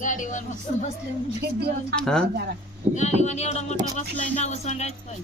गाडीवर बसले. म्हणजे गाडीवर एवढा मोठा बसलाय नाव सांगायचं.